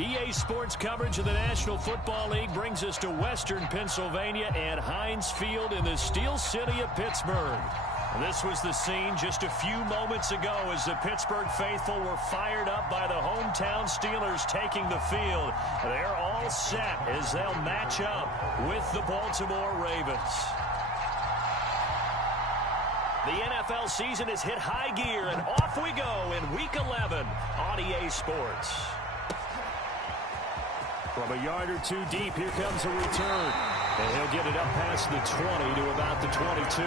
EA Sports coverage of the National Football League brings us to Western Pennsylvania and Heinz Field in the Steel City of Pittsburgh. This was the scene just a few moments ago as the Pittsburgh faithful were fired up by the hometown Steelers taking the field. They're all set as they'll match up with the Baltimore Ravens. The NFL season has hit high gear, and off we go in Week 11 on EA Sports. From a yard or two deep, here comes a return. And he'll get it up past the 20 to about the 22.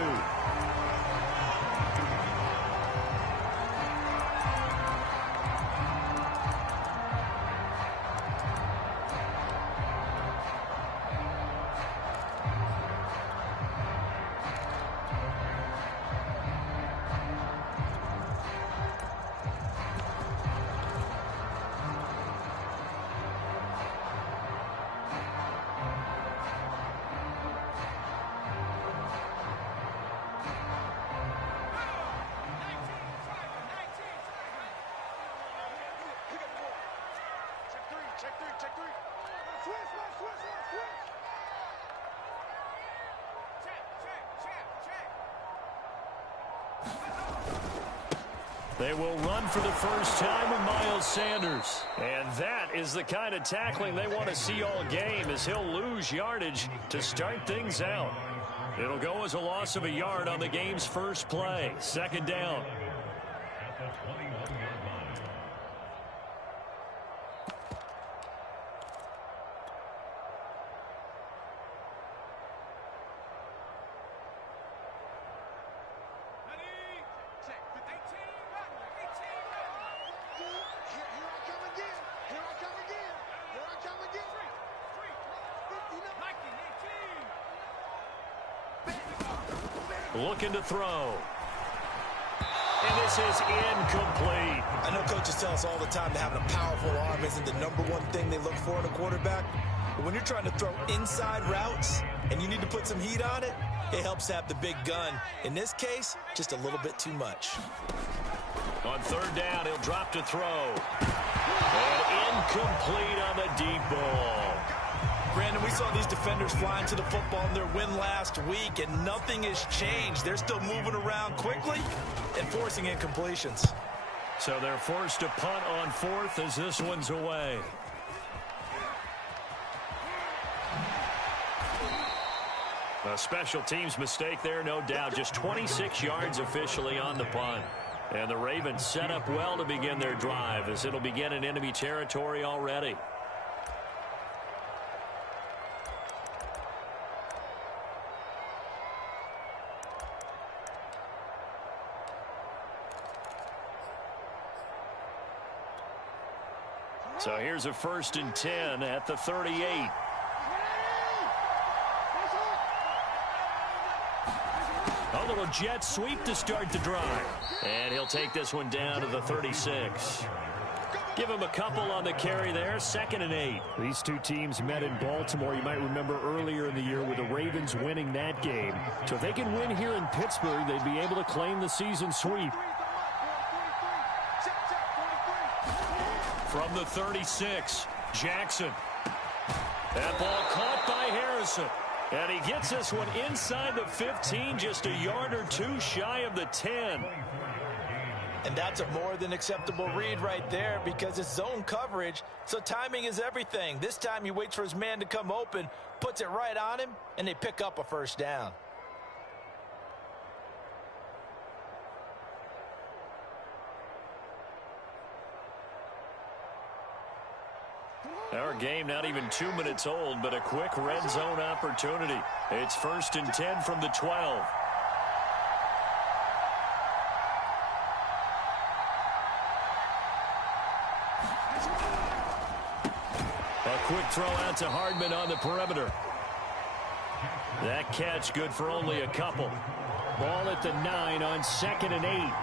They will run for the first time with Miles Sanders. And that is the kind of tackling they want to see all game, as he'll lose yardage to start things out. It'll go as a loss of a yard on the game's first play. Second down. Looking to throw. And this is incomplete. I know coaches tell us all the time that having a powerful arm isn't the #1 thing they look for in a quarterback. But when you're trying to throw inside routes and you need to put some heat on it, it helps to have the big gun. In this case, just a little bit too much. On third down, he'll drop to throw. And incomplete on the deep ball. Brandon, we saw these defenders flying to the football in their win last week, and nothing has changed. They're still moving around quickly and forcing incompletions. So they're forced to punt on fourth as this one's away. A special teams mistake there, no doubt. Just 26 yards officially on the punt. And the Ravens set up well to begin their drive, as it'll begin in enemy territory already. So here's a 1st and 10 at the 38. A little jet sweep to start the drive. And he'll take this one down to the 36. Give him a couple on the carry there. 2nd and 8. These two teams met in Baltimore. You might remember earlier in the year with the Ravens winning that game. So if they can win here in Pittsburgh, they'd be able to claim the season sweep. From the 36, Jackson. That ball caught by Harrison. And he gets this one inside the 15, just a yard or two shy of the 10. And that's a more than acceptable read right there, because it's zone coverage, so timing is everything. This time he waits for his man to come open, puts it right on him, and they pick up a first down. Our game not even 2 minutes old, but a quick red zone opportunity. It's 1st and 10 from the 12. A quick throw out to Hardman on the perimeter. That catch good for only a couple. Ball at the 9 on 2nd and 8.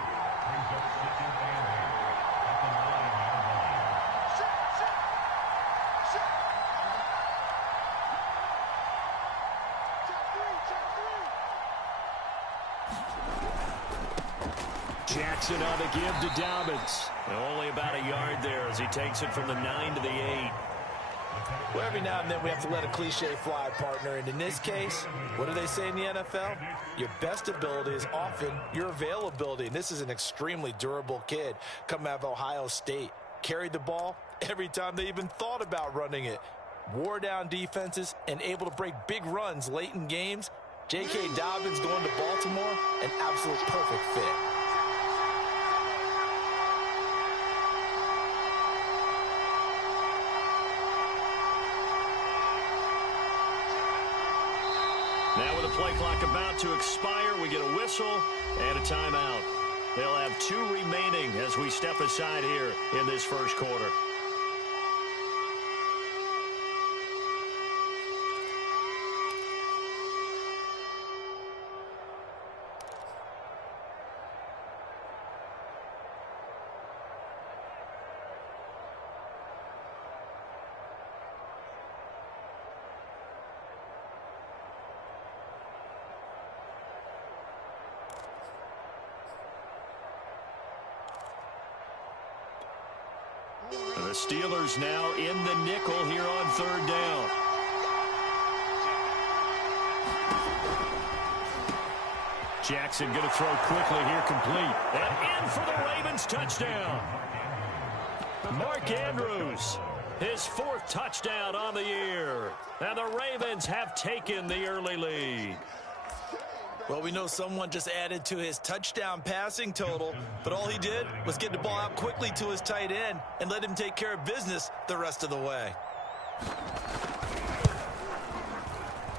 Jackson on the give to Dobbins. Only about a yard there as he takes it from the 9 to the 8. Well, every now and then we have to let a cliche fly, partner. And in this case, what do they say in the NFL? Your best ability is often your availability. And this is an extremely durable kid coming out of Ohio State. Carried the ball every time they even thought about running it. Wore down defenses and able to break big runs late in games. J.K. Dobbins going to Baltimore, an absolute perfect fit. Now with the play clock about to expire, we get a whistle and a timeout. They'll have 2 remaining as we step aside here in this first quarter. The Steelers now in the nickel here on 3rd down. Jackson going to throw quickly here, complete. And in for the Ravens touchdown. Mark Andrews, his 4th touchdown on the year. And the Ravens have taken the early lead. Well, we know someone just added to his touchdown passing total, but all he did was get the ball out quickly to his tight end and let him take care of business the rest of the way.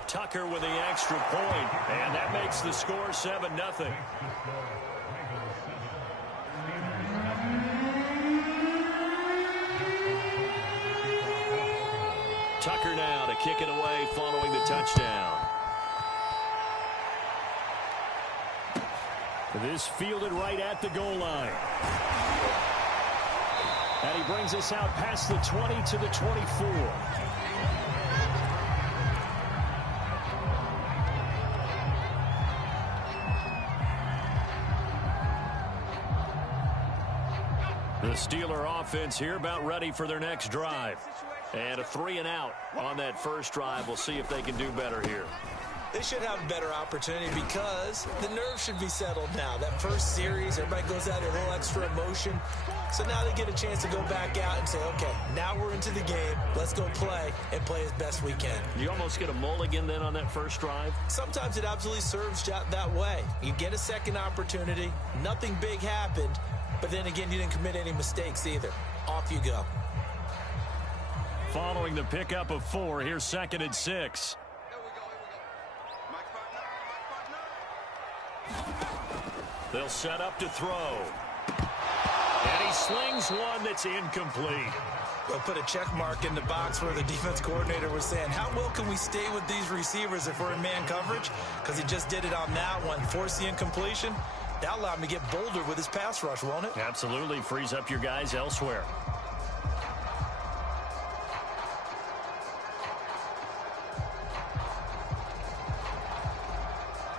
Tucker with the extra point, and that makes the score 7-0. Tucker now to kick it away following the touchdown. This fielded right at the goal line. And he brings us out past the 20 to the 24. The Steeler offense here about ready for their next drive. And a 3-and-out on that first drive. We'll see if they can do better here. They should have a better opportunity because the nerves should be settled now. That first series, everybody goes out a little extra emotion. So now they get a chance to go back out and say, okay, now we're into the game. Let's go play and play as best we can. You almost get a mulligan then on that first drive? Sometimes it absolutely serves that way. You get a second opportunity. Nothing big happened. But then again, you didn't commit any mistakes either. Off you go. Following the pickup of 4, here's 2nd and 6. They'll set up to throw. And he slings one that's incomplete. They'll put a check mark in the box where the defense coordinator was saying, how well can we stay with these receivers if we're in man coverage? Because he just did it on that one, force the incompletion. That'll allow him to get bolder with his pass rush, won't it? Absolutely. Frees up your guys elsewhere.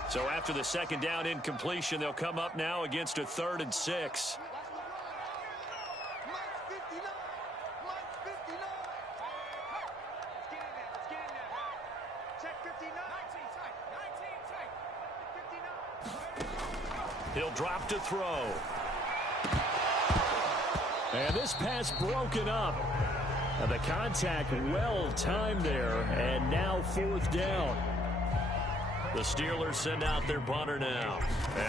So after the 2nd down incompletion, they'll come up now against a 3rd and 6. He'll drop to throw. And this pass broken up. And the contact well timed there. And now 4th down. The Steelers send out their punter now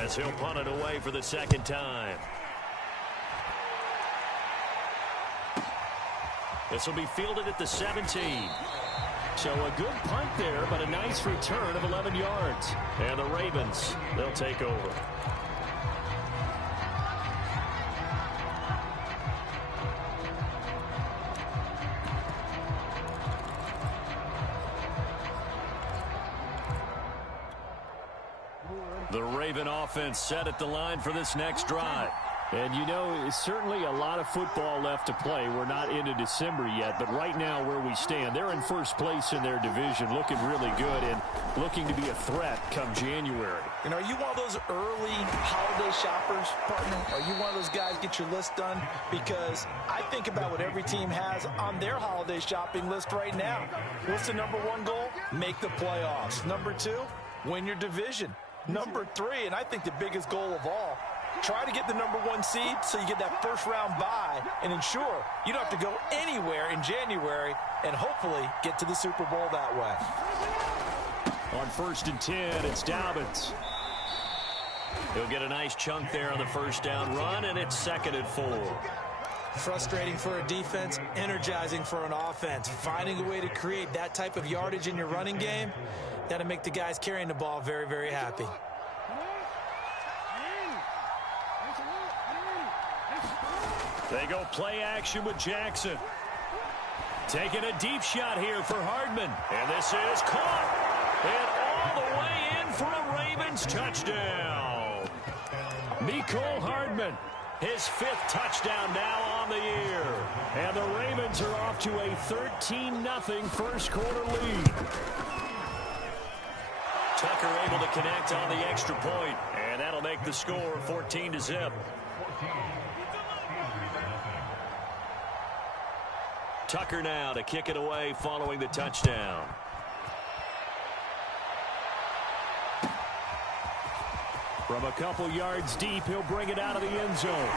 as he'll punt it away for the 2nd time. This will be fielded at the 17. So a good punt there, but a nice return of 11 yards. And the Ravens, they'll take over. The Raven offense set at the line for this next drive. And, you know, certainly a lot of football left to play. We're not into December yet, but right now where we stand, they're in first place in their division, looking really good and looking to be a threat come January. And are you one of those early holiday shoppers, partner? Are you one of those guys get your list done? Because I think about what every team has on their holiday shopping list right now. What's the number one goal? Make the playoffs. Number two, win your division. Number three, and I think the biggest goal of all, try to get the number one seed so you get that first round bye and ensure you don't have to go anywhere in January and hopefully get to the Super Bowl that way. On 1st and 10, it's Dobbins. He'll get a nice chunk there on the first down run, and it's 2nd and 4. Frustrating for a defense, energizing for an offense. Finding a way to create that type of yardage in your running game, that'll make the guys carrying the ball very, very happy. They go play action with Jackson. Taking a deep shot here for Hardman. And this is caught. And all the way in for a Ravens touchdown. Mecole Hardman, his 5th touchdown now on the year. And the Ravens are off to a 13-0 first quarter lead. Tucker able to connect on the extra point. And that'll make the score 14-0. Tucker now to kick it away following the touchdown. From a couple yards deep, he'll bring it out of the end zone.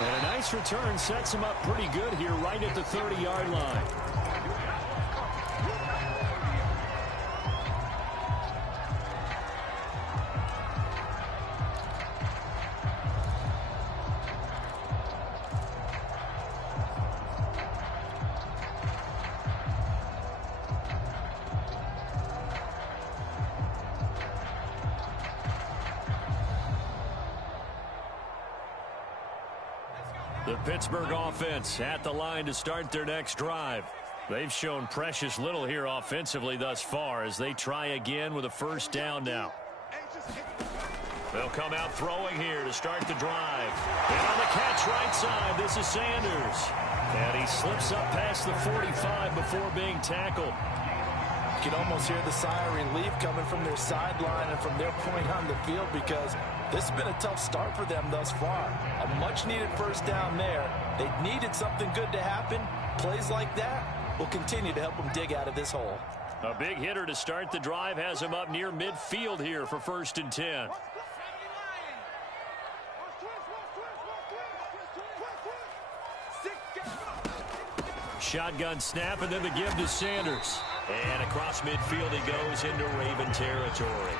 And a nice return sets him up pretty good here right at the 30-yard line. The Pittsburgh offense at the line to start their next drive. They've shown precious little here offensively thus far as they try again with a first down now. They'll come out throwing here to start the drive. And on the catch right side, this is Sanders. And he slips up past the 45 before being tackled. You can almost hear the sigh of relief coming from their sideline and from their point on the field because this has been a tough start for them thus far. A much-needed first down there. They needed something good to happen. Plays like that will continue to help them dig out of this hole. A big hitter to start the drive has him up near midfield here for 1st and 10. Shotgun snap and then the give to Sanders. And across midfield he goes into Raven territory.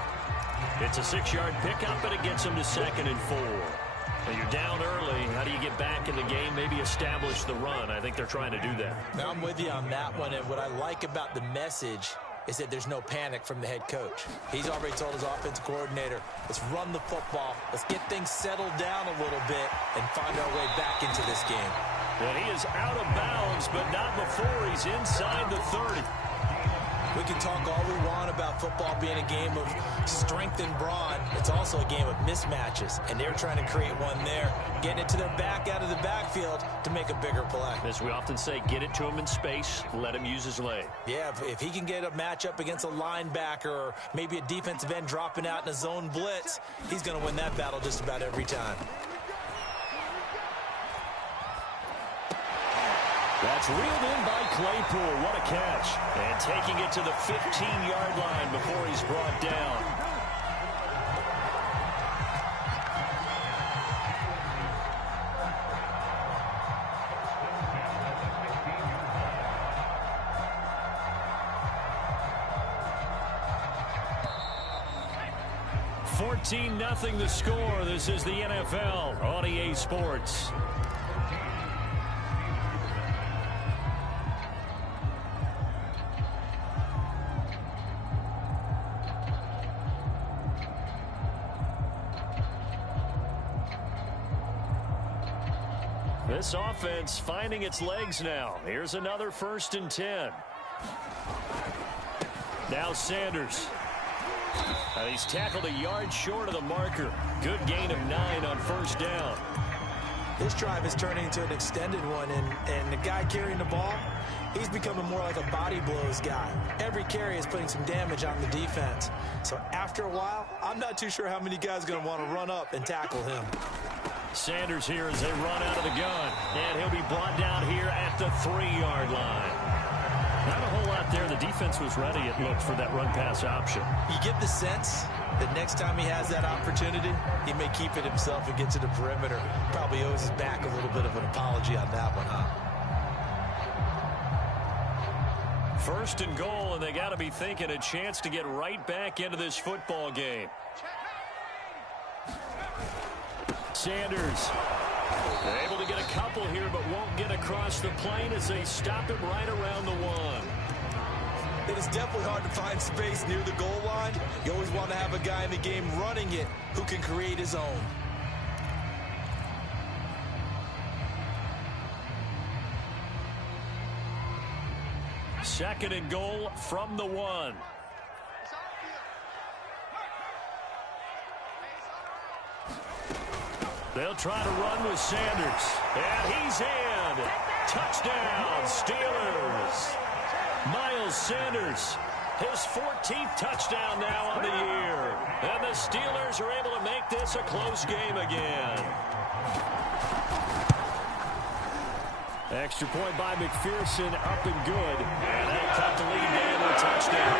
It's a 6-yard pickup, and it gets him to 2nd and 4. Now you're down early. How do you get back in the game? Maybe establish the run. I think they're trying to do that. Now I'm with you on that one, and what I like about the message is that there's no panic from the head coach. He's already told his offensive coordinator, let's run the football. Let's get things settled down a little bit and find our way back into this game. And he is out of bounds, but not before he's inside the 30. We can talk all we want about football being a game of strength and brawn. It's also a game of mismatches, and they're trying to create one there, getting it to their back out of the backfield to make a bigger play. As we often say, get it to him in space, let him use his leg. Yeah, if he can get a matchup against a linebacker or maybe a defensive end dropping out in a zone blitz, he's going to win that battle just about every time. That's reeled in by Claypool. What a catch. And taking it to the 15-yard line before he's brought down. (14-0) the score. This is the NFL on EA Sports. This offense finding its legs now. Here's another 1st and 10. Now Sanders. He's tackled a yard short of the marker. Good gain of 9 on first down. This drive is turning into an extended one, and the guy carrying the ball, he's becoming more like a body blows guy. Every carry is putting some damage on the defense. So after a while, I'm not too sure how many guys are going to want to run up and tackle him. Sanders here as they run out of the gun, and he'll be brought down here at the 3-yard line. Not a whole lot there. The defense was ready, it looked, for that run-pass option. You get the sense that next time he has that opportunity, he may keep it himself and get to the perimeter. Probably owes his back a little bit of an apology on that one, huh? First and goal, and they got to be thinking a chance to get right back into this football game. Sanders able to get a couple here, but won't get across the plane as they stop him right around the 1. It is definitely hard to find space near the goal line. You always want to have a guy in the game running it who can create his own. Second and goal from the 1. They'll try to run with Sanders. And he's in. Touchdown, Steelers. Miles Sanders, his 14th touchdown now on the year. And the Steelers are able to make this a close game again. Extra point by McPherson, up and good. And they'll cut the lead down to a touchdown.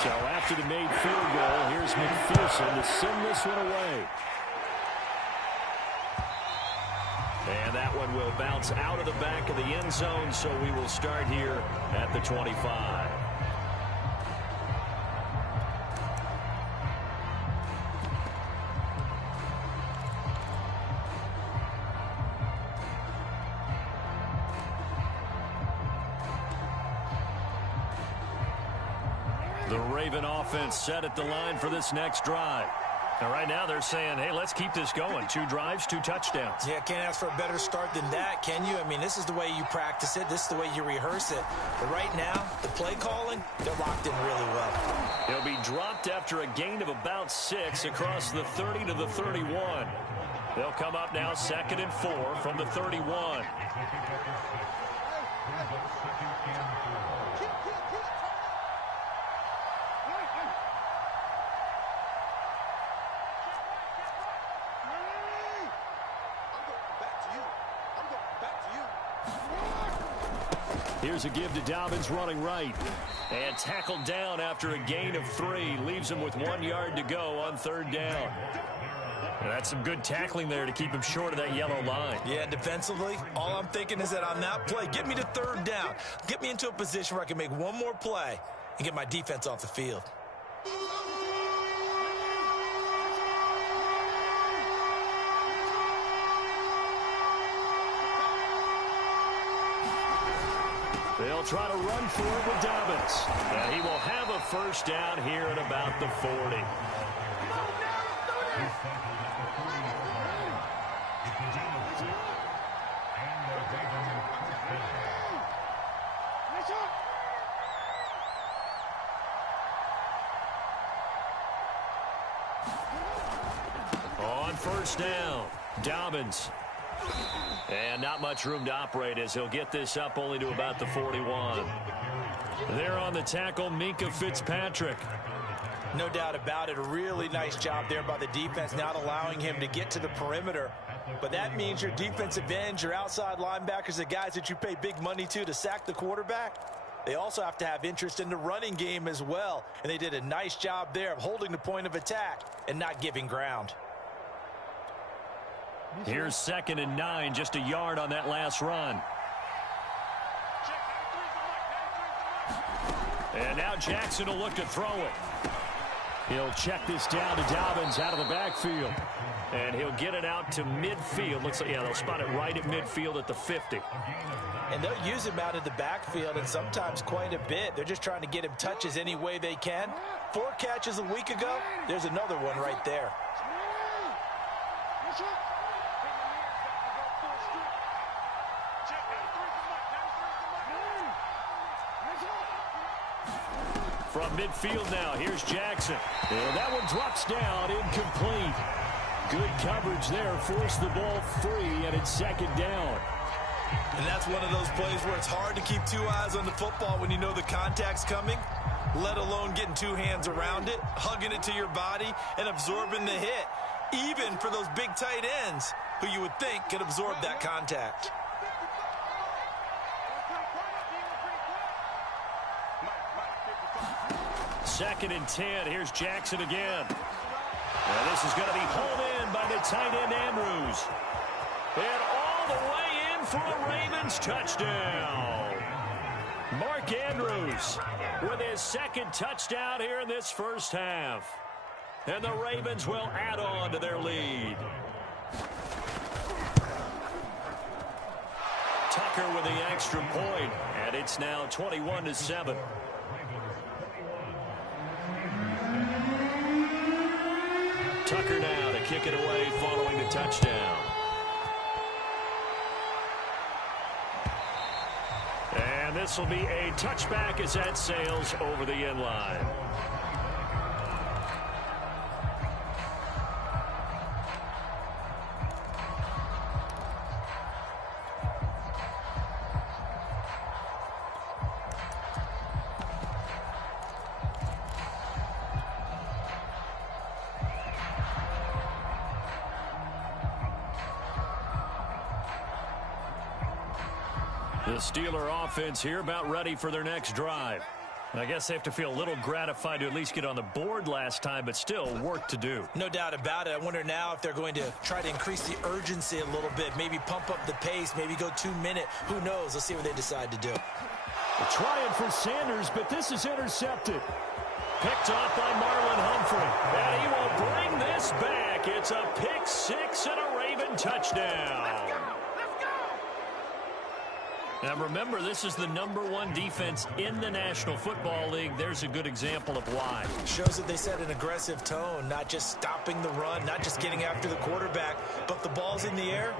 So after the made field goal, here's McPherson to send this one away. And that one will bounce out of the back of the end zone, so we will start here at the 25. The Raven offense set at the line for this next drive. And right now they're saying, hey, let's keep this going. 2 drives, 2 touchdowns. Yeah, can't ask for a better start than that, can you? I mean, this is the way you practice it. This is the way you rehearse it. But right now, the play calling, they're locked in really well. He'll be dropped after a gain of about 6 across the 30 to the 31. They'll come up now 2nd and 4 from the 31. Here's a give to Dobbins running right. And tackled down after a gain of 3. Leaves him with 1 yard to go on 3rd down. And that's some good tackling there to keep him short of that yellow line. Yeah, defensively, all I'm thinking is that on that play, get me to 3rd down. Get me into a position where I can make one more play and get my defense off the field. They'll try to run for it with Dobbins. And he will have a first down here at about the 40. On first down, Dobbins. And not much room to operate as he'll get this up only to about the 41. There on the tackle, Minkah Fitzpatrick. No doubt about it. A really nice job there by the defense, not allowing him to get to the perimeter. But that means your defensive ends, your outside linebackers, the guys that you pay big money to sack the quarterback, they also have to have interest in the running game as well. And they did a nice job there of holding the point of attack and not giving ground. Here's 2nd and 9, just a yard on that last run. And now Jackson will look to throw it. He'll check this down to Dobbins out of the backfield. And he'll get it out to midfield. Looks like, yeah, they'll spot it right at midfield at the 50. And they'll use him out of the backfield, and sometimes quite a bit. They're just trying to get him touches any way they can. 4 catches a week ago. There's another one right there. From midfield now, here's Jackson. And that one drops down, incomplete. Good coverage there, forced the ball free, and it's second down. And that's one of those plays where it's hard to keep two eyes on the football when you know the contact's coming, let alone getting two hands around it, hugging it to your body, and absorbing the hit, even for those big tight ends who you would think could absorb that contact. Second and 10. Here's Jackson again. And this is going to be hauled in by the tight end Andrews. And all the way in for a Ravens touchdown. Mark Andrews with his second touchdown here in this first half. And the Ravens will add on to their lead. Tucker with the extra point, and it's now 21-7. Tucker now to kick it away following the touchdown. And this will be a touchback as that sails over the end line. The Steeler offense here about ready for their next drive. I guess they have to feel a little gratified to at least get on the board last time, but still work to do. No doubt about it. I wonder now if they're going to try to increase the urgency a little bit, maybe pump up the pace, maybe go 2-minute. Who knows? Let's see what they decide to do. They're trying for Sanders, but this is intercepted. Picked off by Marlon Humphrey. And he will bring this back. It's a pick six and a Raven touchdown. Now remember, this is the #1 defense in the National Football League. There's a good example of why. Shows that they set an aggressive tone, not just stopping the run, not just getting after the quarterback, but the ball's in the air.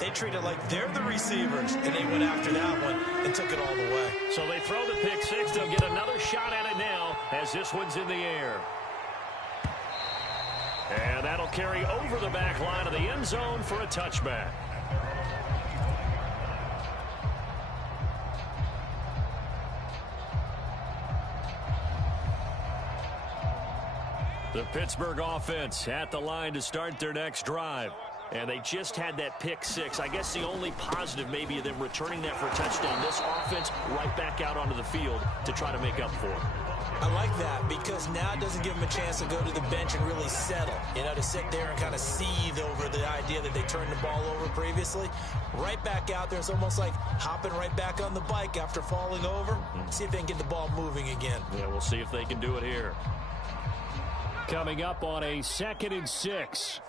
They treat it like they're the receivers, and they went after that one and took it all the way. So they throw the pick six. They'll get another shot at it now as this one's in the air. And that'll carry over the back line of the end zone for a touchback. The Pittsburgh offense at the line to start their next drive. And they just had that pick six. I guess the only positive maybe of them returning that for a touchdown. This offense right back out onto the field to try to make up for it. I like that because now it doesn't give them a chance to go to the bench and really settle. You know, to sit there and kind of seethe over the idea that they turned the ball over previously. Right back out there. It's almost like hopping right back on the bike after falling over. See if they can get the ball moving again. Yeah, we'll see if they can do it here. Coming up on a 2nd and 6.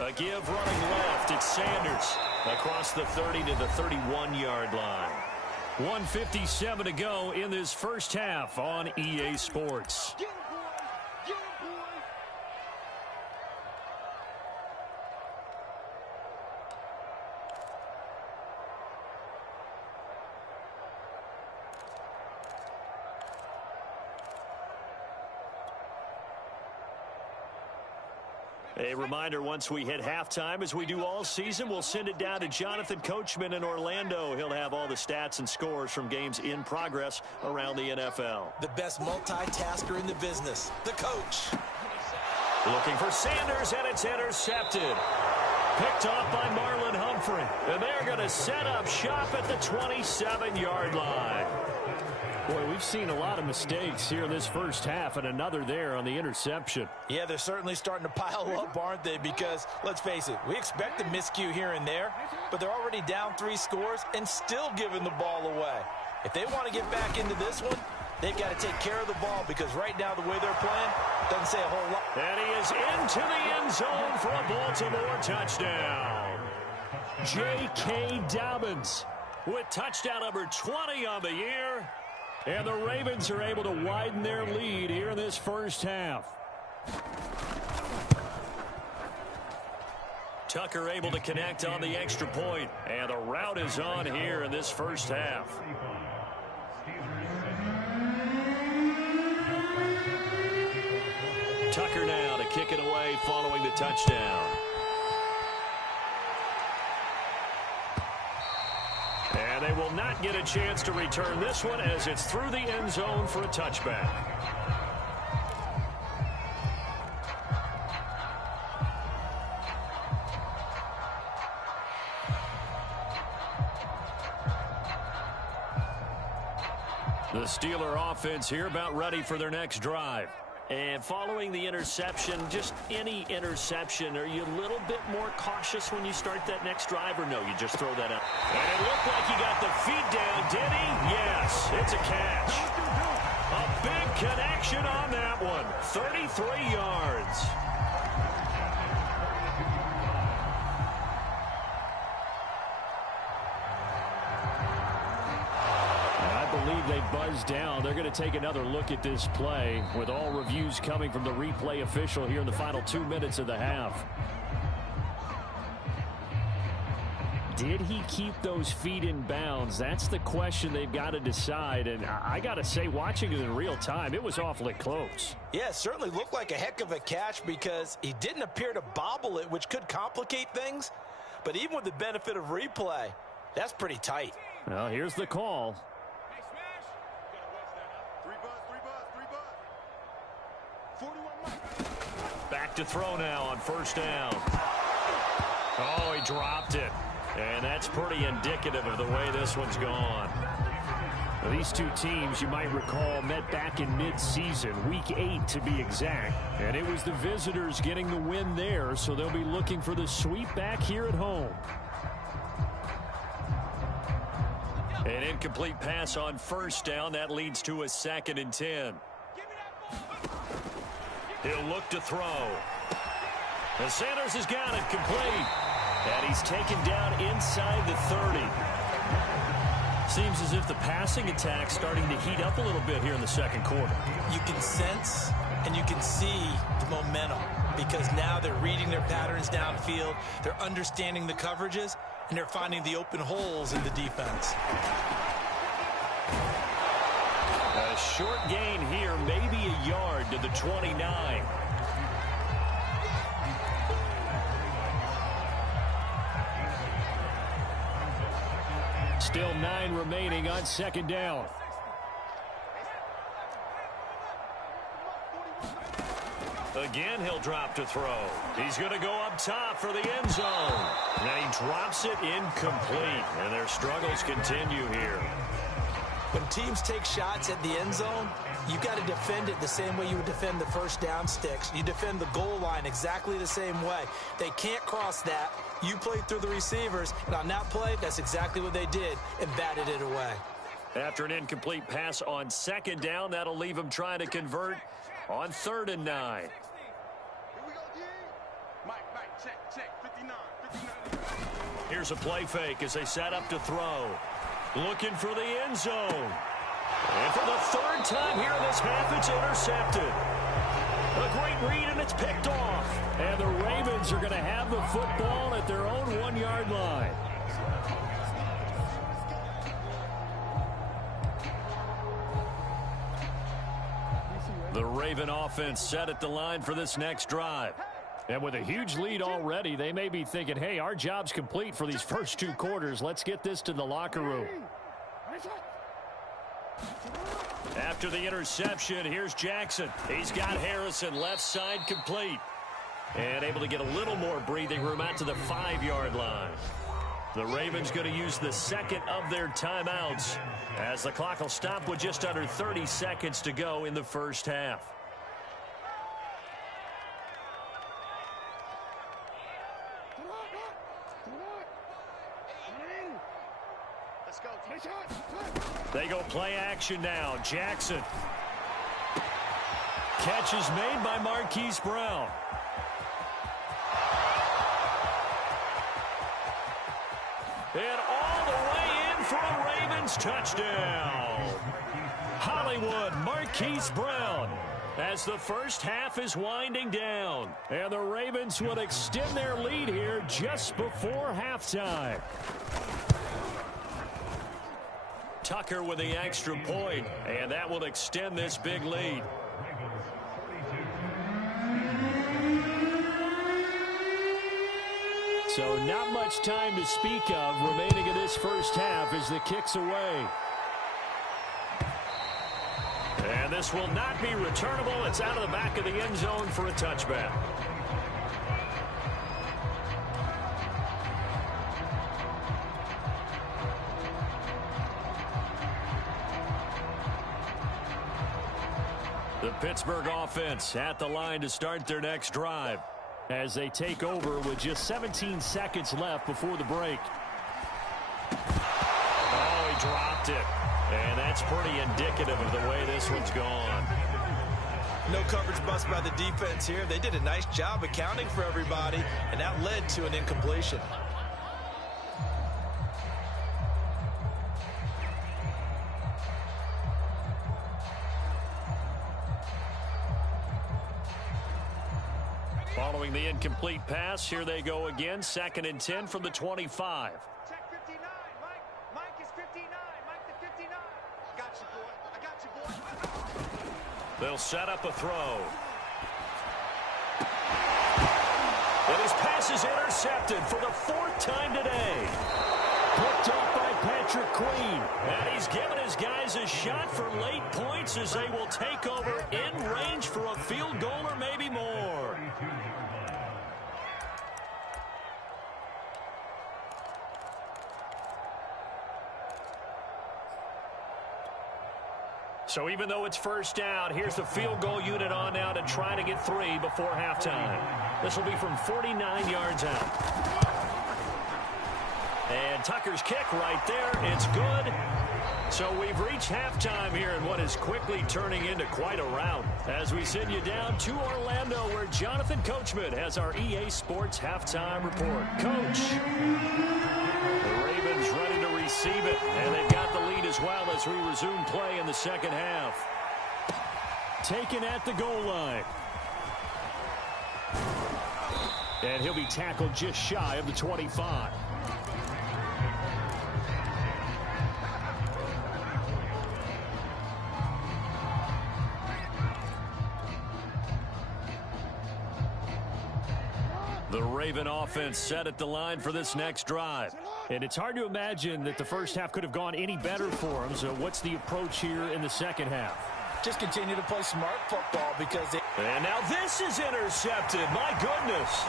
A give running left. It's Sanders across the 30 to the 31-yard line. 1:57 to go in this first half on EA Sports. A reminder, once we hit halftime, as we do all season, we'll send it down to Jonathan Coachman in Orlando. He'll have all the stats and scores from games in progress around the NFL. The best multitasker in the business, the coach. Looking for Sanders, and it's intercepted. Picked off by Marlon Humphrey. And they're going to set up shop at the 27-yard line. Boy, we've seen a lot of mistakes here in this first half, and another there on the interception. Yeah, they're certainly starting to pile up, aren't they? Because, let's face it, we expect a miscue here and there, but they're already down 3 scores and still giving the ball away. If they want to get back into this one, they've got to take care of the ball because right now the way they're playing doesn't say a whole lot. And he is into the end zone for a Baltimore touchdown. J.K. Dobbins with touchdown number 20 on the year. And the Ravens are able to widen their lead here in this first half. Tucker able to connect on the extra point. And the route is on here in this first half. Tucker now to kick it away following the touchdown. And they will not get a chance to return this one as it's through the end zone for a touchback. The Steeler offense here about ready for their next drive. And following the interception, just any interception, are you a little bit more cautious when you start that next drive, or no, you just throw that up? And it looked like he got the feet down, did he? Yes, it's a catch. A big connection on that one. 33 yards. They buzzed down. They're going to take another look at this play with all reviews coming from the replay official here in the final 2 minutes of the half. Did he keep those feet in bounds? That's the question they've got to decide. And I got to say, watching it in real time, it was awfully close. Yeah, it certainly looked like a heck of a catch because he didn't appear to bobble it, which could complicate things. But even with the benefit of replay, that's pretty tight. Well, here's the call. Back to throw now on first down. Oh, he dropped it. And that's pretty indicative of the way this one's gone. Well, these two teams, you might recall, met back in mid-season, week 8 to be exact. And it was the visitors getting the win there, so they'll be looking for the sweep back here at home. An incomplete pass on first down. That leads to a 2nd and 10. He'll look to throw. And Sanders has got it complete. And he's taken down inside the 30. Seems as if the passing attack's starting to heat up a little bit here in the second quarter. You can sense and you can see the momentum because now they're reading their patterns downfield. They're understanding the coverages, and they're finding the open holes in the defense. A short gain here, maybe a yard to the 29. Still 9 remaining on second down. Again, he'll drop to throw. He's going to go up top for the end zone. And he drops it incomplete. And their struggles continue here. When teams take shots at the end zone, you got to defend it the same way you would defend the first down sticks. You defend the goal line exactly the same way. They can't cross that. You played through the receivers, and on that play, that's exactly what they did and batted it away. After an incomplete pass on second down, that'll leave them trying to convert on 3rd and 9. Here we go, D. Mike, check, 59. Here's a play fake as they set up to throw. Looking for the end zone. And for the 3rd time here in this half, it's intercepted. A great read, and it's picked off. And the Ravens are going to have the football at their own 1-yard line. The Raven offense set at the line for this next drive. And with a huge lead already, they may be thinking, hey, our job's complete for these first 2 quarters. Let's get this to the locker room. After the interception, here's Jackson. He's got Harrison left side complete. And able to get a little more breathing room out to the 5-yard line. The Ravens going to use the 2nd of their timeouts as the clock will stop with just under 30 seconds to go in the first half. They go play action now. Jackson. Catch is made by Marquise Brown. And all the way in for a Ravens touchdown. Hollywood, Marquise Brown. As the first half is winding down. And the Ravens would extend their lead here just before halftime. Tucker with the extra point, and that will extend this big lead. So not much time to speak of remaining in this first half as the kick's away. And this will not be returnable. It's out of the back of the end zone for a touchback. The Pittsburgh offense at the line to start their next drive as they take over with just 17 seconds left before the break. Oh, he dropped it. And that's pretty indicative of the way this one's gone. No coverage bust by the defense here. They did a nice job accounting for everybody, and that led to an incompletion. Following the incomplete pass, here they go again. 2nd and 10 from the 25. Check 59. Mike is 59. Mike the 59. I got you, boy. I got you, boy. They'll set up a throw. And his pass is intercepted for the 4th time today. Picked up by Patrick Queen. And he's given his guys a shot for late points as they will take over in range for a field goal or maybe more. So even though it's first down, here's the field goal unit on now to try to get 3 before halftime. This will be from 49 yards out. And Tucker's kick right there. It's good. So we've reached halftime here in what is quickly turning into quite a rout. As we send you down to Orlando, where Jonathan Coachman has our EA Sports halftime report. Coach, the Ravens ready to receive it, and they've got the lead as well as we resume play in the second half. Taken at the goal line. And he'll be tackled just shy of the 25. The Raven offense set at the line for this next drive. And it's hard to imagine that the first half could have gone any better for them. So what's the approach here in the second half? Just continue to play smart football because they... And now this is intercepted. My goodness.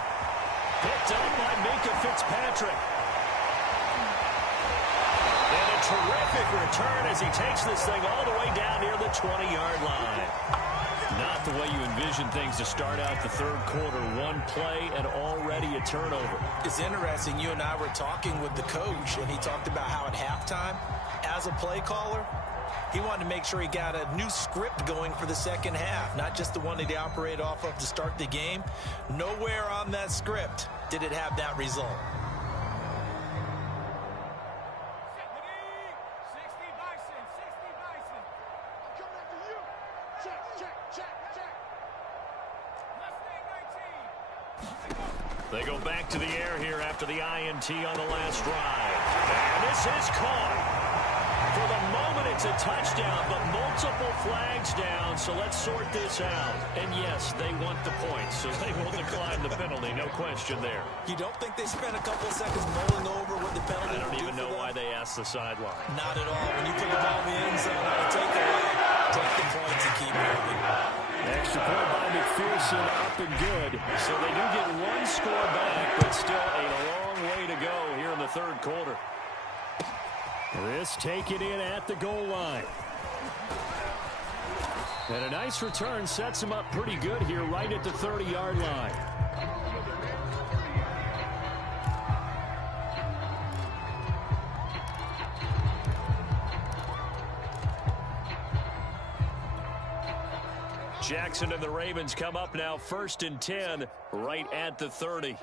Picked up by Minka Fitzpatrick. And a terrific return as he takes this thing all the way down near the 20-yard line. Not the way you envision things to start out the third quarter. One play and already a turnover. It's interesting. You and I were talking with the coach, and he talked about how at halftime, as a play caller, he wanted to make sure he got a new script going for the second half, not just the one that he operated off of to start the game. Nowhere on that script did it have that result. They go back to the air here after the INT on the last drive. And this is caught. For the moment, it's a touchdown, but multiple flags down, so let's sort this out. And yes, they want the points, so they will decline the penalty, no question there. You don't think they spent a couple of seconds mulling over what the penalty I don't even know them? why they asked the sideline. Not at all. When you put the ball in the end zone on a takeaway, take the points and keep moving. Extra point by McPherson, up and good. So they do get one score back, but still a long way to go here in the third quarter. This taken in at the goal line. And a nice return sets him up pretty good here right at the 30-yard line. Jackson and the Ravens come up now 1st and 10 right at the 30.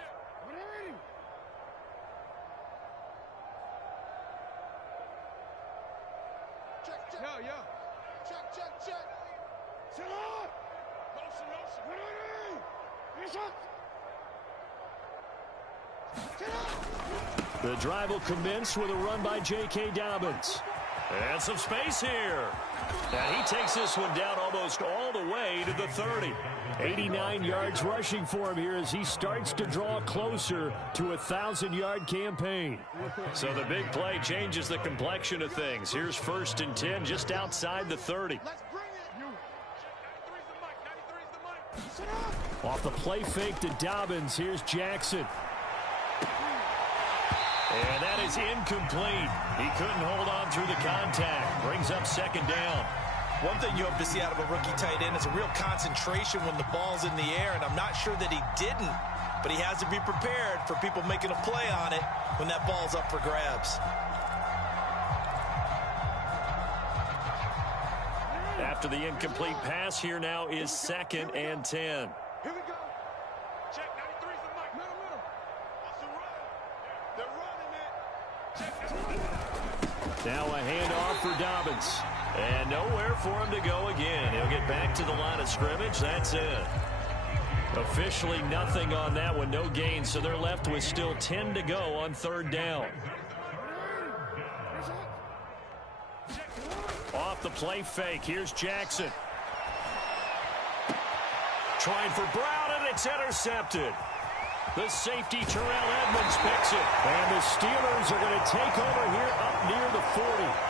The drive will commence with a run by J.K. Dobbins. And some space here. And he takes this one down almost all the way to the 30. 89 yards rushing for him here as he starts to draw closer to a 1,000-yard campaign. So the big play changes the complexion of things. Here's 1st and 10 just outside the 30. Off the play fake to Dobbins. Here's Jackson. And that is incomplete. He couldn't hold on through the contact. Brings up 2nd down. One thing you hope to see out of a rookie tight end is a real concentration when the ball's in the air, and I'm not sure that he didn't, but he has to be prepared for people making a play on it when that ball's up for grabs. After the incomplete pass, here now is 2nd and 10. Here we go. Check 93's the mic. Middle. Watch them run. They're running it. Check. Now a handoff for Dobbins. And nowhere for him to go again. He'll get back to the line of scrimmage. That's it. Officially nothing on that one. No gain. So they're left with still 10 to go on 3rd down. Off the play fake. Here's Jackson. Trying for Brown, and it's intercepted. The safety, Terrell Edmonds, picks it. And the Steelers are going to take over here up near the 40.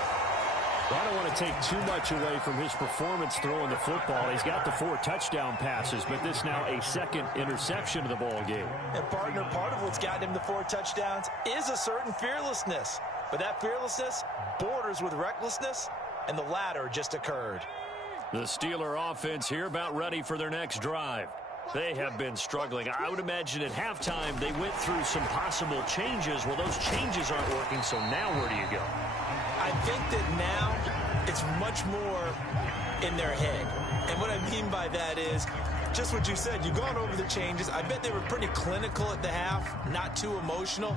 I don't want to take too much away from his performance throwing the football. He's got the 4 touchdown passes, but this now a 2nd interception of the ball game. And partner, part of what's gotten him the 4 touchdowns is a certain fearlessness. But that fearlessness borders with recklessness, and the latter just occurred. The Steeler offense here about ready for their next drive. They have been struggling. I would imagine at halftime they went through some possible changes. Well, those changes aren't working, so now where do you go? I think that now it's much more in their head. And what I mean by that is just what you said. You've gone over the changes. I bet they were pretty clinical at the half, not too emotional.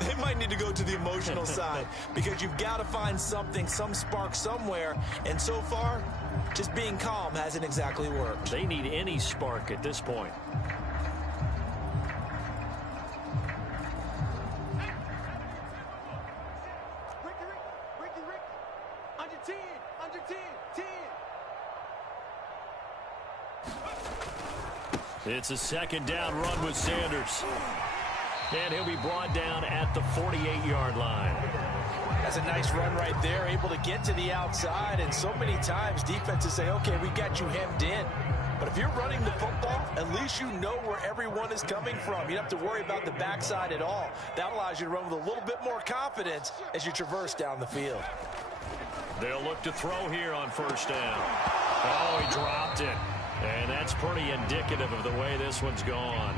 They might need to go to the emotional side because you've got to find something, some spark somewhere. And so far, just being calm hasn't exactly worked. They need any spark at this point. It's a 2nd down run with Sanders. And he'll be brought down at the 48-yard line. That's a nice run right there, able to get to the outside. And so many times defenses say, okay, we got you hemmed in. But if you're running the football, at least you know where everyone is coming from. You don't have to worry about the backside at all. That allows you to run with a little bit more confidence as you traverse down the field. They'll look to throw here on 1st down. Oh, he dropped it. And that's pretty indicative of the way this one's gone.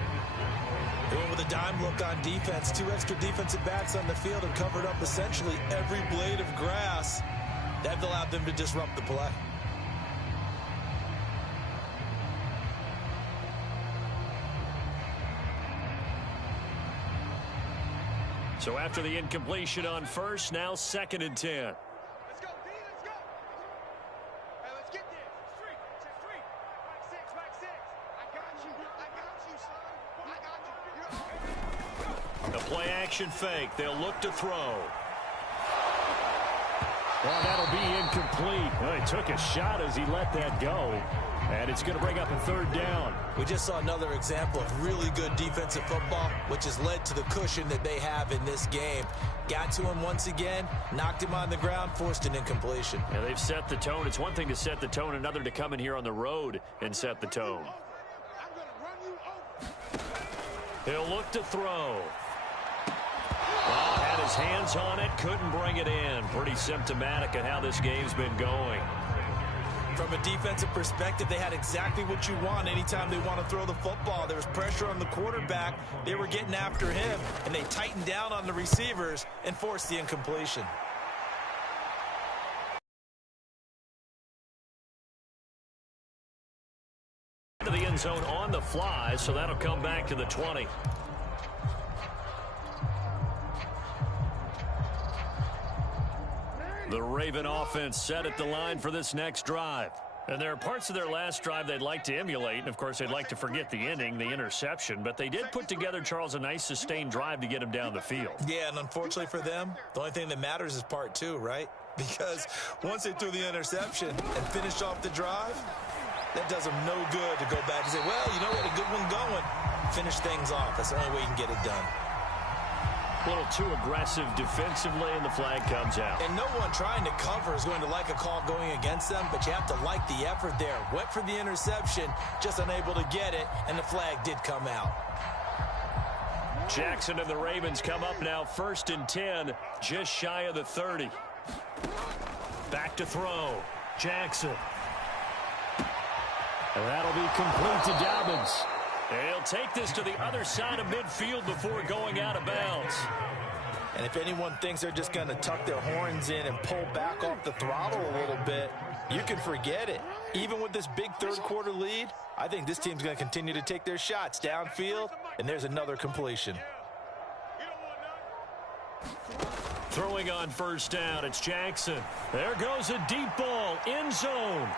They went with a dime look on defense. 2 extra defensive backs on the field and covered up essentially every blade of grass. That allowed them to disrupt the play. So after the incompletion on 1st, now 2nd and 10. Let's go, D, let's go. Hey, let's get there. Street. Mike 6. I got you, son. The play action fake. They'll look to throw. Well, that'll be incomplete. Well, he took a shot as he let that go. And it's going to bring up a 3rd down. We just saw another example of really good defensive football, which has led to the cushion that they have in this game. Got to him once again, knocked him on the ground, forced an incompletion. Yeah, they've set the tone. It's one thing to set the tone, another to come in here on the road and set the tone. He'll look to throw. Well, had his hands on it, couldn't bring it in. Pretty symptomatic of how this game's been going. From a defensive perspective, they had exactly what you want anytime they want to throw the football. There was pressure on the quarterback. They were getting after him, and they tightened down on the receivers and forced the incompletion. To the end zone on the fly, so that'll come back to the 20. The Raven offense set at the line for this next drive. And there are parts of their last drive they'd like to emulate. And, of course, they'd like to forget the inning, the interception. But they did put together, Charles, a nice sustained drive to get him down the field. Yeah, and unfortunately for them, the only thing that matters is part two, right? Because once they threw the interception and finished off the drive, that does them no good to go back and say, well, you know, we had a good one going. Finish things off. That's the only way you can get it done. A little too aggressive defensively, and the flag comes out. And no one trying to cover is going to like a call going against them, but you have to like the effort there. Went for the interception, just unable to get it, and the flag did come out. Jackson and the Ravens come up now 1st and 10, just shy of the 30. Back to throw. Jackson. And that'll be complete to Dobbins. And he'll take this to the other side of midfield before going out of bounds. And if anyone thinks they're just going to tuck their horns in and pull back off the throttle a little bit, you can forget it. Even with this big third-quarter lead, I think this team's going to continue to take their shots downfield, and there's another completion. Throwing on 1st down, it's Jackson. There goes a deep ball, end zone.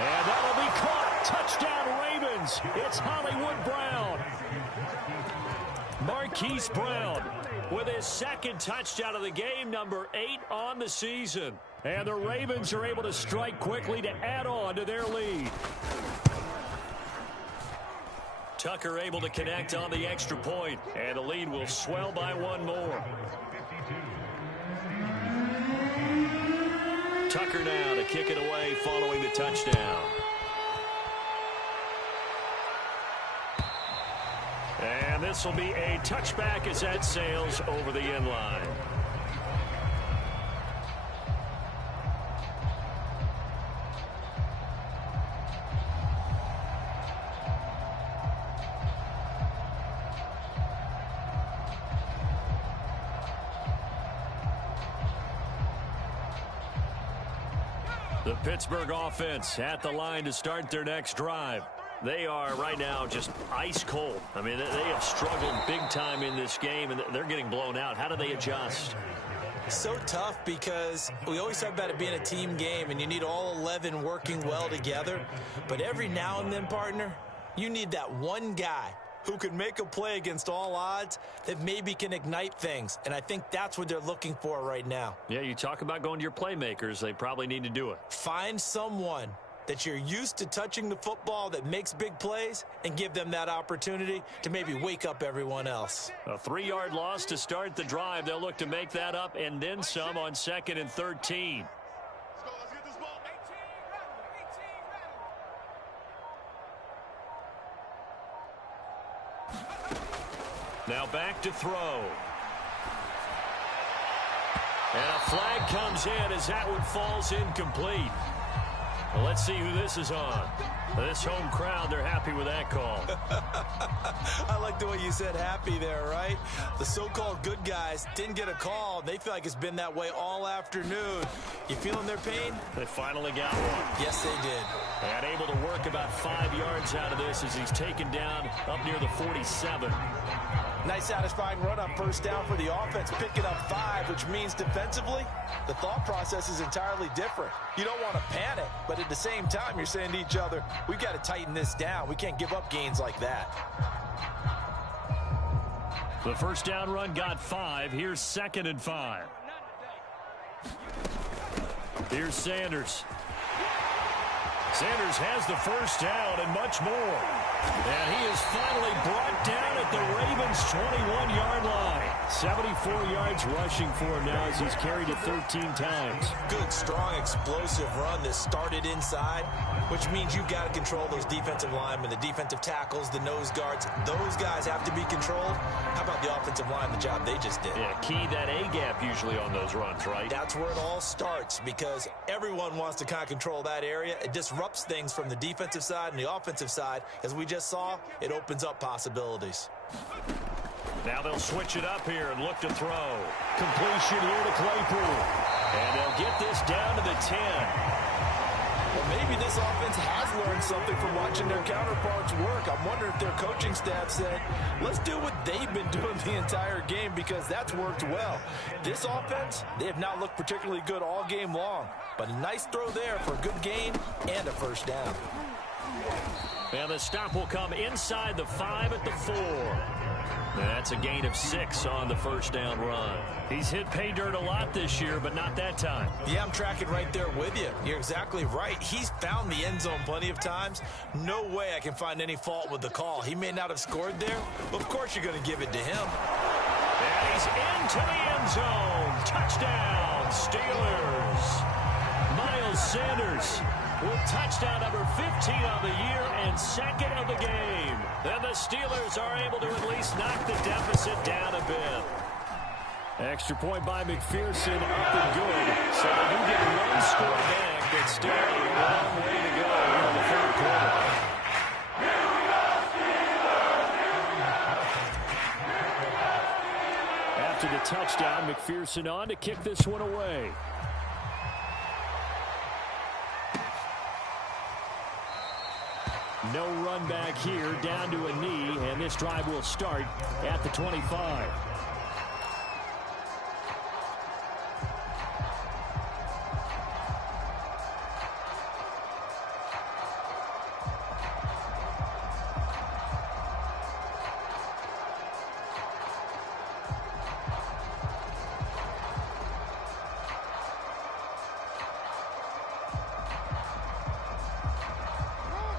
And that'll be caught. Touchdown, Ravens. It's Hollywood Brown. Marquise Brown with his 2nd touchdown of the game, number 8 on the season. And the Ravens are able to strike quickly to add on to their lead. Tucker able to connect on the extra point, and the lead will swell by one more. Tucker now to kick it away following the touchdown. And this will be a touchback as that sails over the end line. The Pittsburgh offense at the line to start their next drive. They are right now just ice cold. I mean, they have struggled big time in this game, and they're getting blown out. How do they adjust? So tough because we always talk about it being a team game, and you need all 11 working well together. But every now and then, partner, you need that one guy who can make a play against all odds that maybe can ignite things. And I think that's what they're looking for right now. Yeah, you talk about going to your playmakers. They probably need to do it. Find someone that you're used to touching the football that makes big plays and give them that opportunity to maybe wake up everyone else. A 3-yard loss to start the drive. They'll look to make that up and then some on 2nd and 13. Let's get this ball. 18, Now back to throw. And a flag comes in as that one falls incomplete. Well, let's see who this is on. This home crowd, they're happy with that call. I like the way you said happy there, right? The so-called good guys didn't get a call. They feel like it's been that way all afternoon. You feeling their pain? They finally got one. Yes, they did. And able to work about 5 yards out of this as he's taken down up near the 47. Nice satisfying run on 1st down for the offense, picking up 5, which means defensively, the thought process is entirely different. You don't want to panic, but at the same time, you're saying to each other, we've got to tighten this down. We can't give up gains like that. The 1st down run got 5. Here's 2nd and 5. Here's Sanders. Sanders has the 1st down and much more. And he is finally brought down at the Ravens' 21-yard line. 74 yards rushing for him now as he's carried it 13 times. Good, strong, explosive run that started inside, which means you've got to control those defensive linemen, the defensive tackles, the nose guards. Those guys have to be controlled. How about the offensive line, the job they just did? Yeah, key that A-gap usually on those runs, right? That's where it all starts because everyone wants to kind of control that area. It disrupts things from the defensive side and the offensive side. As we just saw, it opens up possibilities. Now they'll switch it up here and look to throw. Completion here to Claypool. And they'll get this down to the 10. Well, maybe this offense has learned something from watching their counterparts work. I'm wondering if their coaching staff said, let's do what they've been doing the entire game because that's worked well. This offense, they have not looked particularly good all game long, but a nice throw there for a good gain and a first down. And the stop will come inside the 5 at the 4. That's a gain of 6 on the first down run. He's hit pay dirt a lot this year, but not that time. Yeah, I'm tracking right there with you. You're exactly right. He's found the end zone plenty of times. No way I can find any fault with the call. He may not have scored there, but of course you're going to give it to him. And he's into the end zone. Touchdown, Steelers. Miles Sanders with touchdown number 15 on the year and second of the game. Then the Steelers are able to at least knock the deficit down a bit. Extra point by McPherson, up and good. So they do get one score back, but still a long way to go in the third quarter. After the touchdown, McPherson on to kick this one away. No run back here, down to a knee, and this drive will start at the 25.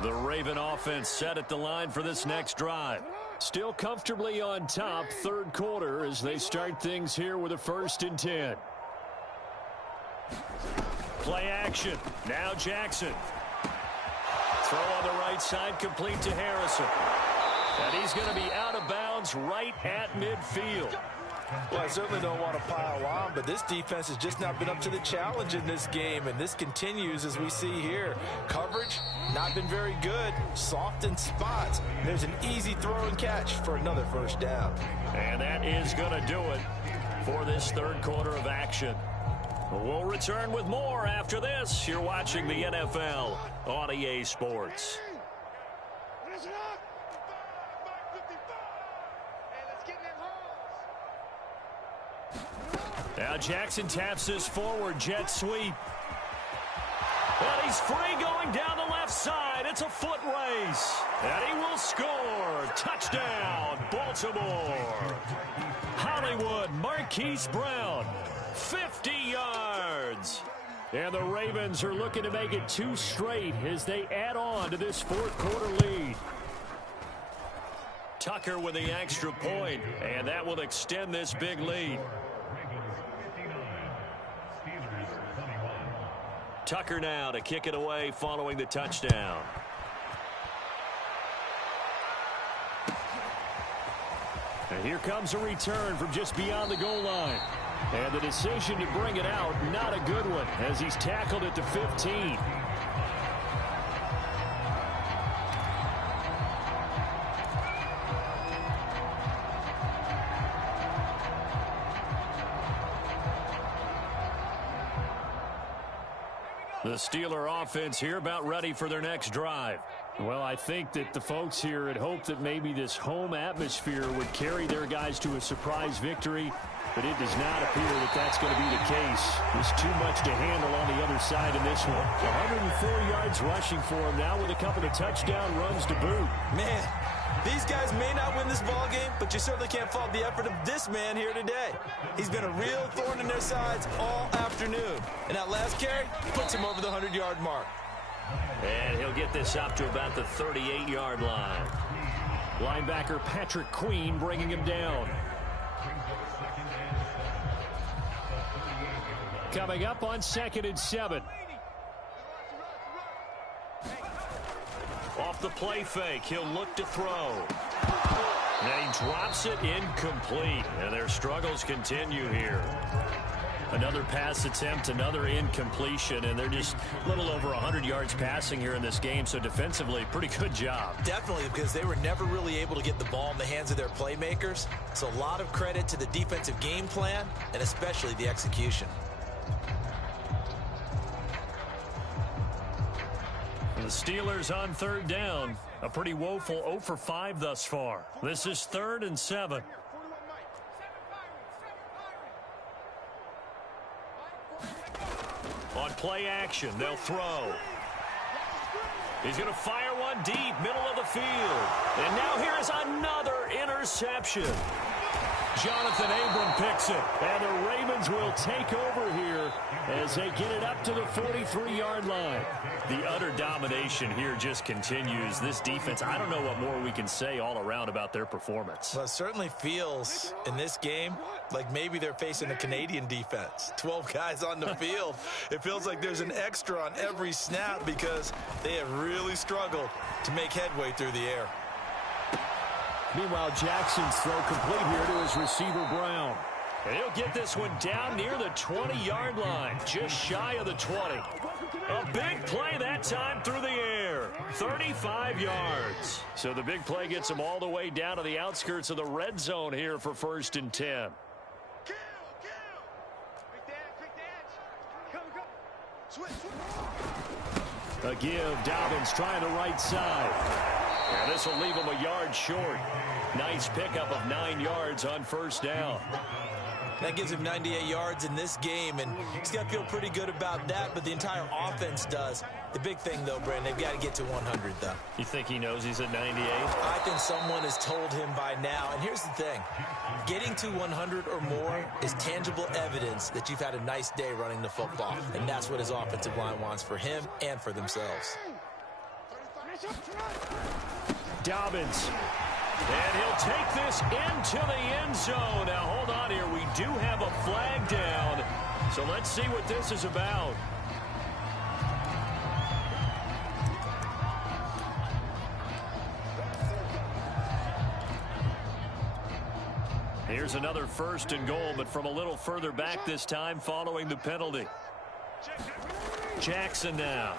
The Raven offense set at the line for this next drive. Still comfortably on top, third quarter, as they start things here with a 1st and 10. Play action. Now Jackson. Throw on the right side, complete to Harrison. And he's going to be out of bounds right at midfield. Well, I certainly don't want to pile on, but this defense has just not been up to the challenge in this game, and this continues as we see here. Coverage, not been very good, soft in spots. There's an easy throw and catch for another first down. And that is going to do it for this third quarter of action. We'll return with more after this. You're watching the NFL on EA Sports. Now Jackson taps this forward, jet sweep. And he's free going down the left side. It's a foot race. And he will score. Touchdown, Baltimore. Hollywood, Marquise Brown, 50 yards. And the Ravens are looking to make it 2 straight as they add on to this fourth quarter lead. Tucker with the extra point, and that will extend this big lead. Tucker now to kick it away following the touchdown. And here comes a return from just beyond the goal line. And the decision to bring it out, not a good one, as he's tackled at the 15. The Steeler offense here about ready for their next drive. Well, I think that the folks here had hoped that maybe this home atmosphere would carry their guys to a surprise victory, but it does not appear that that's going to be the case. There's too much to handle on the other side in this one. 104 yards rushing for him now with a couple of touchdown runs to boot. Man, these guys may not win this ball game, but you certainly can't fault the effort of this man here today. He's been a real thorn in their sides all afternoon. And that last carry puts him over the 100-yard mark. And he'll get this up to about the 38-yard line. Linebacker Patrick Queen bringing him down. Coming up on 2nd and 7. Off the play fake, he'll look to throw. And he drops it incomplete. And their struggles continue here. Another pass attempt, another incompletion, and they're just a little over 100 yards passing here in this game, so defensively, pretty good job. Definitely, because they were never really able to get the ball in the hands of their playmakers. So a lot of credit to the defensive game plan, and especially the execution. Steelers on third down. A pretty woeful 0 for 5 thus far. This is 3rd and 7. On play action, they'll throw. He's going to fire one deep, middle of the field. And now here is another interception. Jonathan Abram picks it. And the Ravens will take over here as they get it up to the 43-yard line. The utter domination here just continues. This defense, I don't know what more we can say all around about their performance. Well, it certainly feels in this game like maybe they're facing a Canadian defense. 12 guys on the field. It feels like there's an extra on every snap because they have really struggled to make headway through the air. Meanwhile, Jackson's throw complete here to his receiver, Brown. And he'll get this one down near the 20-yard line, just shy of the 20. A big play that time through the air, 35 yards. So the big play gets him all the way down to the outskirts of the red zone here for 1st and 10. A give, Dobbins trying the right side. And this will leave him a yard short. Nice pickup of 9 yards on 1st down. That gives him 98 yards in this game, and he's got to feel pretty good about that, but the entire offense does. The big thing, though, Brandon, they've got to get to 100, though. You think he knows he's at 98? I think someone has told him by now. And here's the thing. Getting to 100 or more is tangible evidence that you've had a nice day running the football. And that's what his offensive line wants for him and for themselves. Dobbins. And he'll take this into the end zone. Now, hold on here. We do have a flag down. So let's see what this is about. Here's another 1st and goal, but from a little further back this time following the penalty. Jackson now.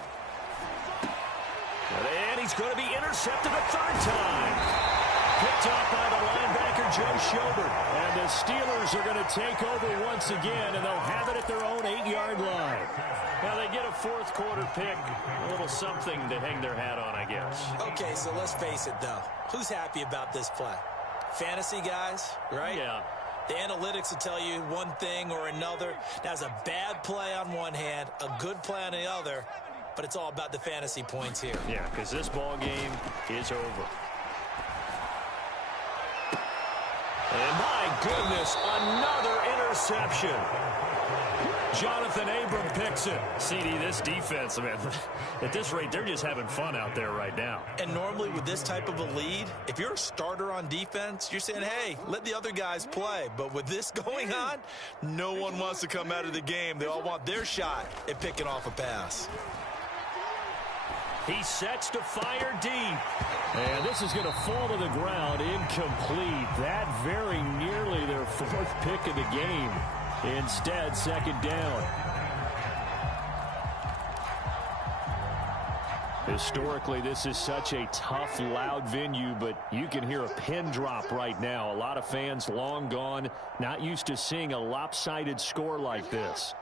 And he's going to be intercepted a 3rd time. Picked off by the linebacker, Joe Schobert. And the Steelers are going to take over once again, and they'll have it at their own 8-yard line. Now they get a 4th quarter pick. A little something to hang their hat on, I guess. Okay, so let's face it, though. Who's happy about this play? Fantasy guys, right? Yeah. The analytics will tell you one thing or another. That's a bad play on one hand, a good play on the other, but it's all about the fantasy points here. Yeah, because this ball game is over. And my goodness, another interception. Jonathan Abram picks it. CD, this defense, man, at this rate, they're just having fun out there right now. And normally with this type of a lead, if you're a starter on defense, you're saying, hey, let the other guys play. But with this going on, no one wants to come out of the game. They all want their shot at picking off a pass. He sets to fire deep. And this is going to fall to the ground incomplete. That very nearly their 4th pick of the game. Instead, 2nd down. Historically, this is such a tough, loud venue, but you can hear a pin drop right now. A lot of fans long gone, not used to seeing a lopsided score like this.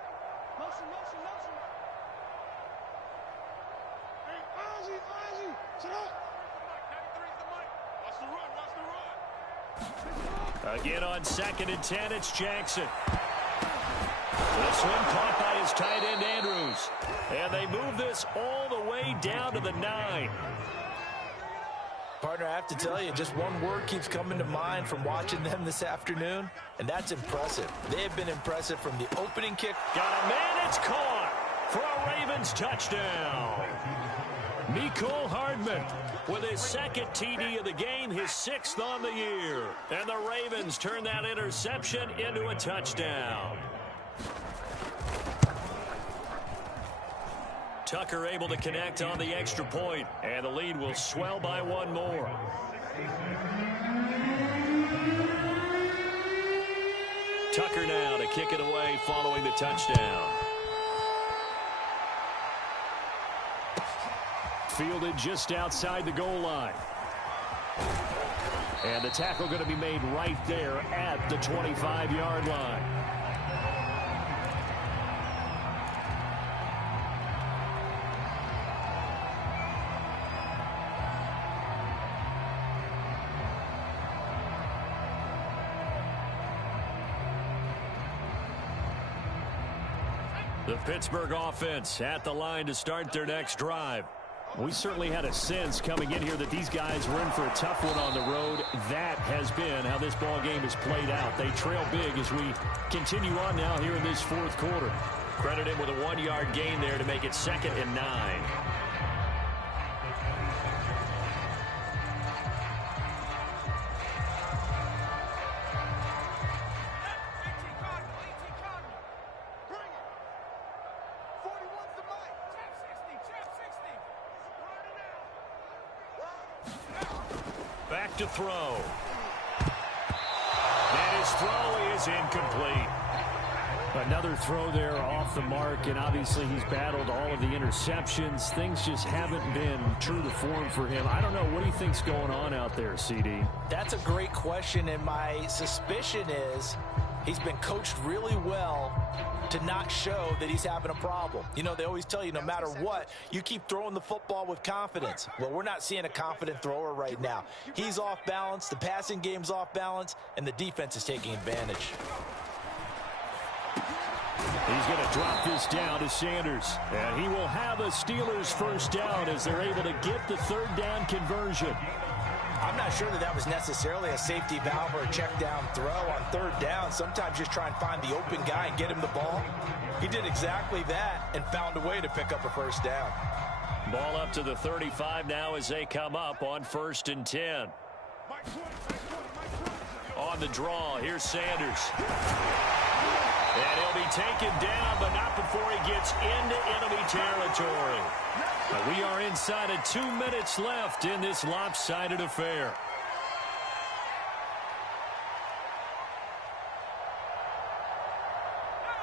Again on 2nd and 10, it's Jackson. This one caught by his tight end, Andrews. And they move this all the way down to the 9. Partner, I have to tell you, just one word keeps coming to mind from watching them this afternoon, and that's impressive. They have been impressive from the opening kick. Got a man, it's caught for a Ravens touchdown. Mecole Hardman with his 2nd TD of the game, his 6th on the year. And the Ravens turn that interception into a touchdown. Tucker able to connect on the extra point, and the lead will swell by 1 more. Tucker now to kick it away following the touchdown. Fielded just outside the goal line. And the tackle going to be made right there at the 25-yard line. The Pittsburgh offense at the line to start their next drive. We certainly had a sense coming in here that these guys were in for a tough one on the road. That has been how this ball game has played out. They trail big as we continue on now here in this fourth quarter. Credit him with a 1-yard gain there to make it 2nd and 9. Back to throw. And his throw is incomplete. Another throw there off the mark, and obviously he's battled all of the interceptions. Things just haven't been true to form for him. I don't know. What do you think's going on out there, CD? That's a great question, and my suspicion is he's been coached really well to not show that he's having a problem. You know, they always tell you no matter what, you keep throwing the football with confidence. Well, we're not seeing a confident thrower right now. He's off balance, the passing game's off balance, and the defense is taking advantage. He's going to drop this down to Sanders. And he will have a Steelers first down as they're able to get the 3rd down conversion. I'm not sure that was necessarily a safety valve or a check down throw on 3rd down. Sometimes just try and find the open guy and get him the ball. He did exactly that and found a way to pick up a first down. Ball up to the 35 now as they come up on 1st and 10. On the draw, here's Sanders. And he'll be taken down, but not before he gets into enemy territory. Now we are inside of 2 minutes left in this lopsided affair.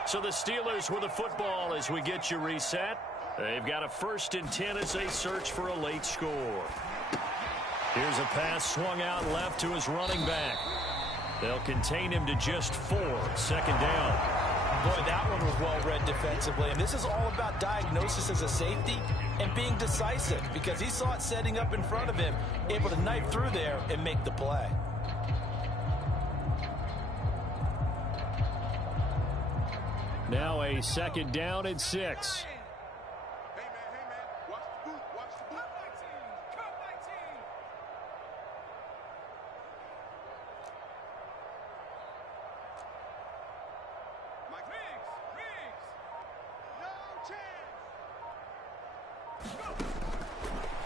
So the Steelers with the football as we get you reset. They've got a 1st and 10 as they search for a late score. Here's a pass swung out left to his running back. They'll contain him to just 4. 2nd down. Boy, that one was well read defensively. And this is all about diagnosis as a safety and being decisive, because he saw it setting up in front of him, able to knife through there and make the play. Now a 2nd down and 6.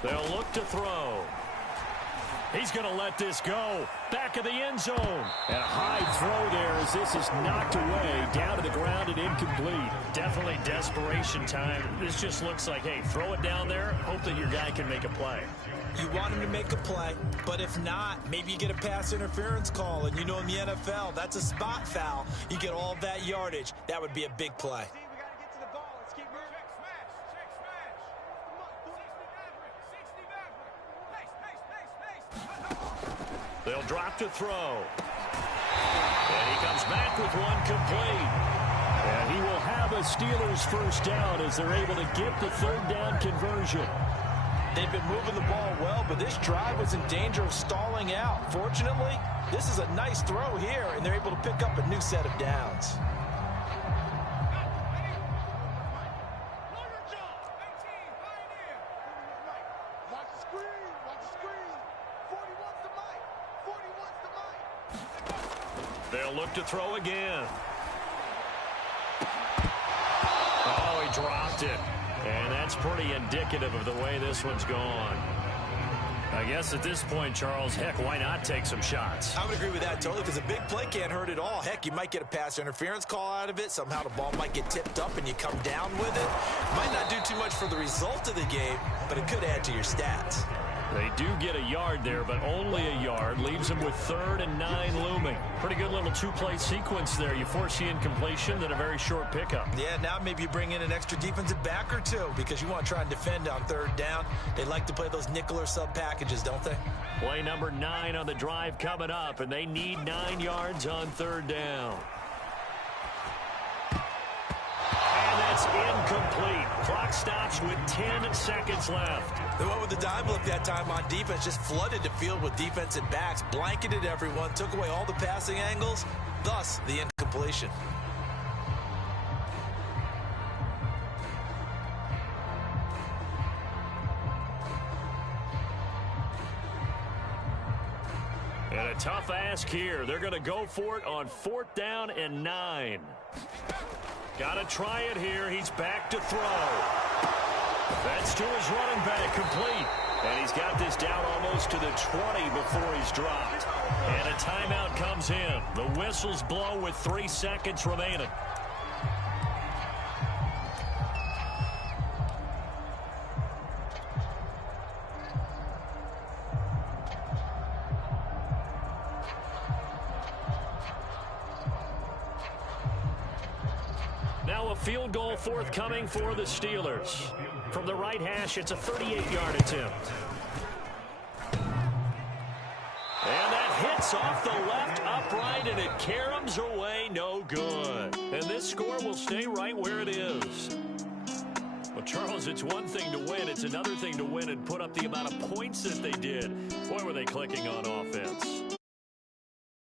They'll look to throw. He's going to let this go. Back of the end zone. And a high throw there as this is knocked away. Down to the ground and incomplete. Definitely desperation time. This just looks like, hey, throw it down there. Hope that your guy can make a play. You want him to make a play, but if not, maybe you get a pass interference call. And you know in the NFL, that's a spot foul. You get all that yardage. That would be a big play. They'll drop to throw. And he comes back with one complete. And he will have a Steelers first down as they're able to get the 3rd down conversion. They've been moving the ball well, but this drive was in danger of stalling out. Fortunately, this is a nice throw here, and they're able to pick up a new set of downs. They'll look to throw again. Oh, he dropped it. And that's pretty indicative of the way this one's gone. I guess at this point, Charles, heck, why not take some shots? I would agree with that totally, because a big play can't hurt at all. Heck, you might get a pass interference call out of it. Somehow the ball might get tipped up and you come down with it. Might not do too much for the result of the game, but it could add to your stats. They do get a yard there, but only a yard. Leaves them with 3rd and 9 looming. Pretty good little 2-play sequence there. You force the incompletion, then a very short pickup. Yeah, now maybe you bring in an extra defensive back or two, because you want to try and defend on 3rd down. They like to play those nickel or sub packages, don't they? Play number 9 on the drive coming up, and they need 9 yards on 3rd down. And that's incomplete. Clock stops with 10 seconds left. They went with the dime look that time on defense, just flooded the field with defensive backs, blanketed everyone, took away all the passing angles, thus the incompletion. And a tough ask here. They're going to go for it on 4th down and 9. Got to try it here. He's back to throw. That's to his running back, complete. And he's got this down almost to the 20 before he's dropped. And a timeout comes in. The whistles blow with 3 seconds remaining. Now a field goal forthcoming for the Steelers. From the right hash, it's a 38-yard attempt. And that hits off the left upright, and it caroms away, no good. And this score will stay right where it is. Well, Charles, it's one thing to win. It's another thing to win and put up the amount of points that they did. Boy, were they clicking on offense.